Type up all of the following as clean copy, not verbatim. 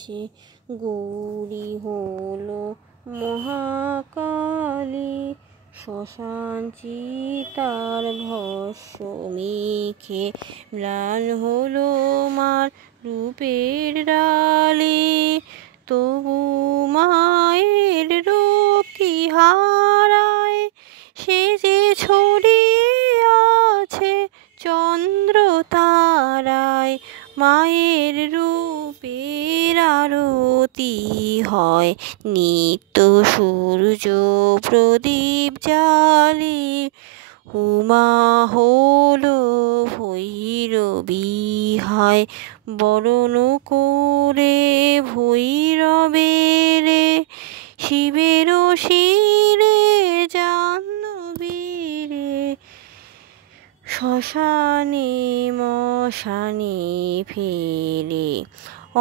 সে গৌরী হলো মহাকালী। শ্মশান চিতার ভস্ম মেখে ম্লান হলো মার রূপের ডালি। তবু মায়ের রূপ কি হারায়, সে যে ছড়িয়ে আছে চন্দ্র তারায়। মায়ের রূপের আরতি হয় নিত্য সূর্য প্রদীপ জ্বালি। উমা হলো ভৈরবী, হায় বরণ করে ভৈরবের। শিবের শিরে জাহ্নবীরে, শ্মশানে মশানে ফেলে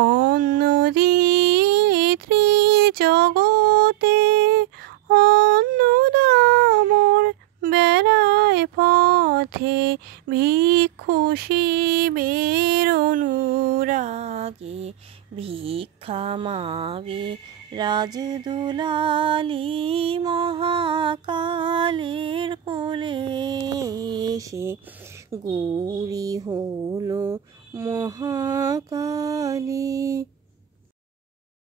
অন্ন দিয়ে ত্রিজগতে। অন্নদামোর বেড়ায় পথে, ভিক্ষু শিবের অনুরাগে। ভিক্ষা মাগে রাজদুলালি, মহাকালের কোলে সে গৌরী হলো মহাকালী।